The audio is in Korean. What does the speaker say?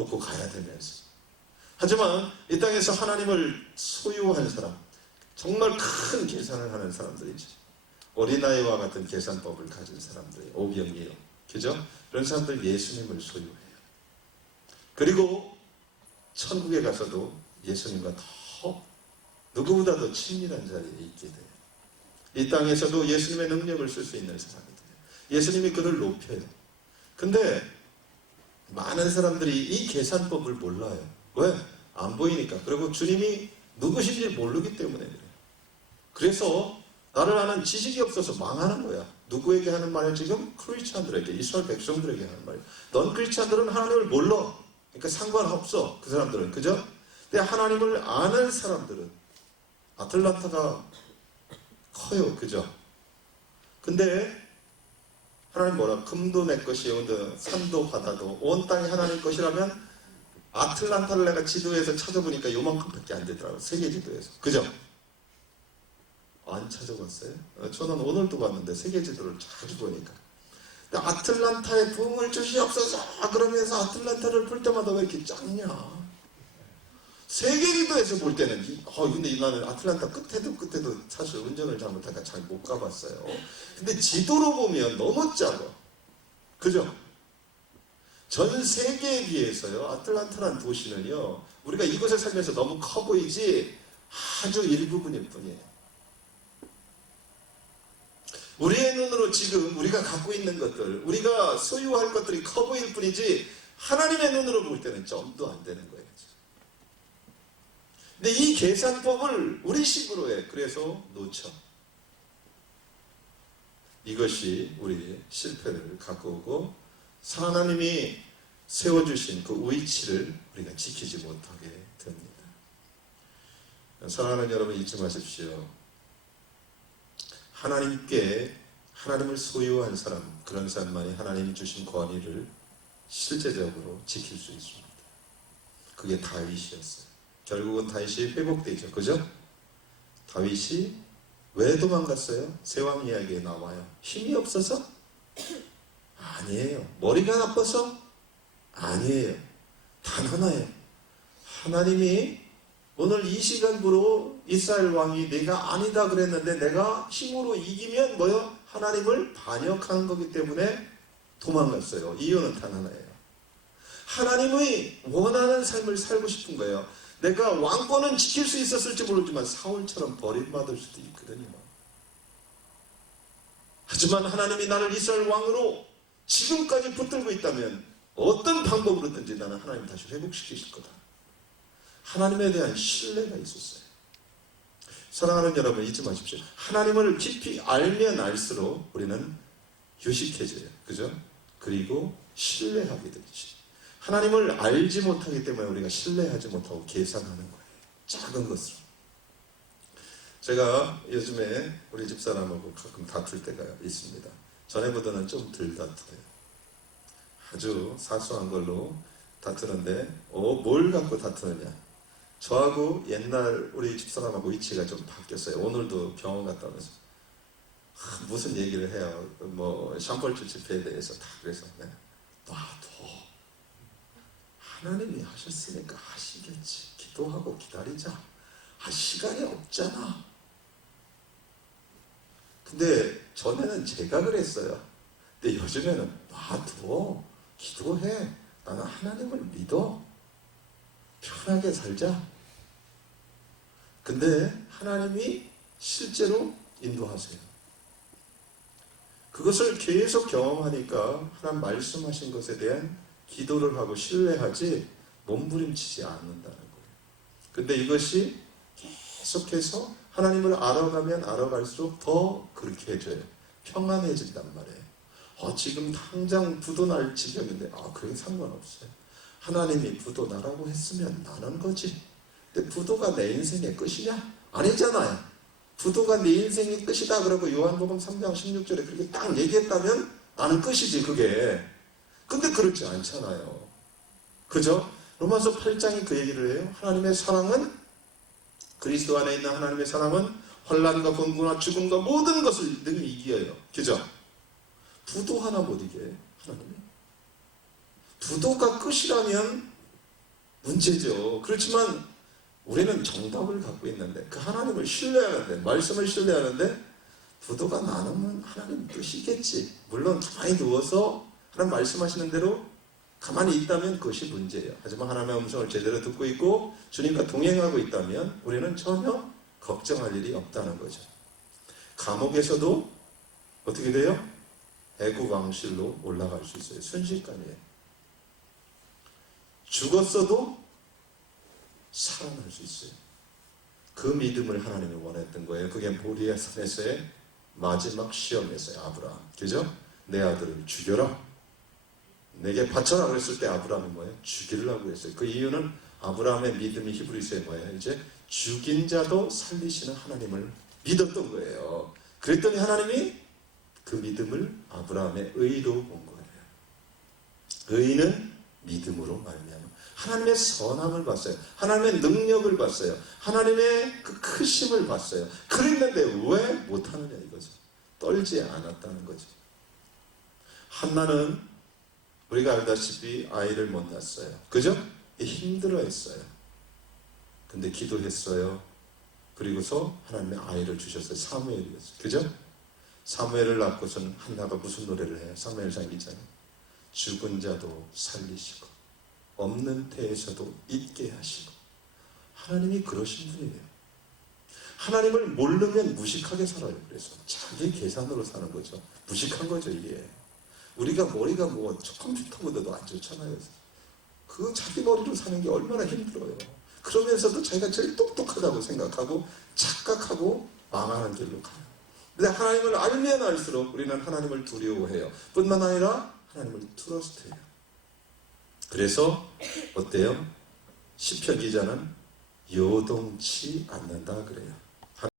놓고 가야 되면서. 하지만 이 땅에서 하나님을 소유한 사람, 정말 큰 계산을 하는 사람들이지. 어린아이와 같은 계산법을 가진 사람들이 오병이어, 그죠? 그런 사람들 예수님을 소유해요. 그리고 천국에 가서도 예수님과 더 누구보다 더 친밀한 자리에 있게 돼요. 이 땅에서도 예수님의 능력을 쓸 수 있는 사람이 돼요. 예수님이 그를 높여요. 근데 많은 사람들이 이 계산법을 몰라요. 왜? 안 보이니까. 그리고 주님이 누구신지 모르기 때문에 그래요. 그래서 나를 아는 지식이 없어서 망하는 거야. 누구에게 하는 말이야 지금? 크리스찬들에게, 이스라엘 백성들에게 하는 말이야. 넌 크리스찬들은 하나님을 몰라. 그러니까 상관없어. 그 사람들은. 그죠? 근데 하나님을 아는 사람들은 아틀란타가 커요. 그죠? 근데 하나님 뭐라? 금도 내 것이요, 산도 바다도 온 땅이 하나님 것이라면 아틀란타를 내가 지도에서 찾아보니까 요만큼밖에 안 되더라고요. 세계 지도에서. 그죠? 안 찾아봤어요? 저는 오늘도 봤는데 세계 지도를 자주 보니까. 근데 아틀란타에 부흥을 주시옵소서 그러면서 아틀란타를 볼 때마다 왜 이렇게 작냐? 세계 지도에서 볼 때는 근데 나는 아틀란타 끝에도 사실 운전을 잘못하니까 잘 못 가봤어요. 근데 지도로 보면 너무 작아. 그죠? 전 세계에 비해서요, 아틀란타라는 도시는요, 우리가 이곳에 살면서 너무 커 보이지 아주 일부분일 뿐이에요. 우리의 눈으로 지금 우리가 갖고 있는 것들, 우리가 소유할 것들이 커 보일 뿐이지 하나님의 눈으로 볼 때는 점도 안 되는 거예요. 근데 이 계산법을 우리식으로 해. 그래서 놓쳐. 이것이 우리의 실패를 갖고 오고 하나님이 세워주신 그 위치를 우리가 지키지 못하게 됩니다. 사랑하는 여러분, 잊지 마십시오. 하나님을 소유한 사람, 그런 사람만이 하나님이 주신 권위를 실제적으로 지킬 수 있습니다. 그게 다윗이었어요. 결국은 다윗이 회복되죠. 그죠? 다윗이 왜 도망갔어요? 세왕 이야기에 나와요. 힘이 없어서? 아니에요. 머리가 나빠서? 아니에요. 단 하나예요. 하나님이 오늘 이 시간부로 이스라엘 왕이 내가 아니다 그랬는데 내가 힘으로 이기면 뭐요? 하나님을 반역한 거기 때문에 도망갔어요. 이유는 단 하나예요. 하나님의 원하는 삶을 살고 싶은 거예요. 내가 왕권은 지킬 수 있었을지 모르지만 사울처럼 버림받을 수도 있거든요. 하지만 하나님이 나를 이스라엘 왕으로 지금까지 붙들고 있다면 어떤 방법으로든지 나는 하나님 다시 회복시키실 거다. 하나님에 대한 신뢰가 있었어요. 사랑하는 여러분, 잊지 마십시오. 하나님을 깊이 알면 알수록 우리는 유식해져요. 그죠? 그리고 신뢰하게 되지. 하나님을 알지 못하기 때문에 우리가 신뢰하지 못하고 계산하는 거예요. 작은 것으로. 제가 요즘에 우리 집사람하고 가끔 다툴 때가 있습니다. 전에보다는 좀 덜 다투어요. 아주 사소한 걸로 다투는데 뭘 갖고 다투느냐. 저하고 옛날 우리 집사람하고 위치가 좀 바뀌었어요. 오늘도 병원 갔다 오면서 무슨 얘기를 해요. 샴벌주 집회에 대해서 다. 그래서 놔둬. 하나님이 하셨으니까 하시겠지. 기도하고 기다리자. 시간이 없잖아. 근데 전에는 제가 그랬어요. 근데 요즘에는 놔둬. 기도해. 나는 하나님을 믿어. 편하게 살자. 근데 하나님이 실제로 인도하세요. 그것을 계속 경험하니까 하나님 말씀하신 것에 대한 기도를 하고 신뢰하지 몸부림치지 않는다는 거예요. 근데 이것이 계속해서 하나님을 알아가면 알아갈수록 더 그렇게 해줘요. 평안해진단 말이에요. 지금 당장 부도 날 지경인데 그게 상관없어요. 하나님이 부도 나라고 했으면 나는 거지. 근데 부도가 내 인생의 끝이냐? 아니잖아요. 부도가 내 인생의 끝이다 그러고 요한복음 3장 16절에 그렇게 딱 얘기했다면 나는 끝이지 그게. 근데 그렇지 않잖아요. 그죠? 로마서 8장이 그 얘기를 해요. 하나님의 사랑은, 그리스도 안에 있는 하나님의 사랑은 환난과 권고나 죽음과 모든 것을 능히 이겨요. 그죠? 부도 하나 못 이겨요. 하나님이. 부도가 끝이라면 문제죠. 그렇지만 우리는 정답을 갖고 있는데 그 하나님을 신뢰하는데 말씀을 신뢰하는데 부도가 나누면 하나님 뜻이겠지. 물론 가만히 누워서 하나님 말씀하시는 대로 가만히 있다면 그것이 문제예요. 하지만 하나님의 음성을 제대로 듣고 있고 주님과 동행하고 있다면 우리는 전혀 걱정할 일이 없다는 거죠. 감옥에서도 어떻게 돼요? 애구강실로 올라갈 수 있어요. 순식간이에요. 죽었어도 살아날 수 있어요. 그 믿음을 하나님이 원했던 거예요. 그게 모리아 산에서의 마지막 시험이었어요. 아브라함. 그죠? 내 아들을 죽여라. 내게 바쳐라 그랬을 때 아브라함이 뭐예요? 죽이려고 했어요. 그 이유는 아브라함의 믿음이 히브리서에 뭐예요? 이제 죽인 자도 살리시는 하나님을 믿었던 거예요. 그랬더니 하나님이 그 믿음을 아브라함의 의로 본 거예요. 의는 믿음으로 말미암아 하나님의 선함을 봤어요. 하나님의 능력을 봤어요. 하나님의 그 크심을 봤어요. 그랬는데 왜 못하느냐 이거죠. 떨지 않았다는 거죠. 한나는 우리가 알다시피 아이를 못 낳았어요. 그죠? 힘들어했어요. 근데 기도했어요. 그리고서 하나님의 아이를 주셨어요. 사무엘이었어요. 그죠? 사무엘을 낳고서는 한나가 무슨 노래를 해요? 사무엘상 2장. 죽은 자도 살리시고 없는 태에서도 있게 하시고. 하나님이 그러신 분이에요. 하나님을 모르면 무식하게 살아요. 그래서 자기 계산으로 사는 거죠. 무식한 거죠 이게. 우리가 머리가 뭐 컴퓨터보다도 안 좋잖아요. 그 자기 머리로 사는 게 얼마나 힘들어요. 그러면서도 자기가 제일 똑똑하다고 생각하고 착각하고 망하는 길로 가요. 근데 하나님을 알면 알수록 우리는 하나님을 두려워해요. 뿐만 아니라 하나님을 트러스트해요. 그래서 어때요? 시편 기자는 요동치 않는다 그래요.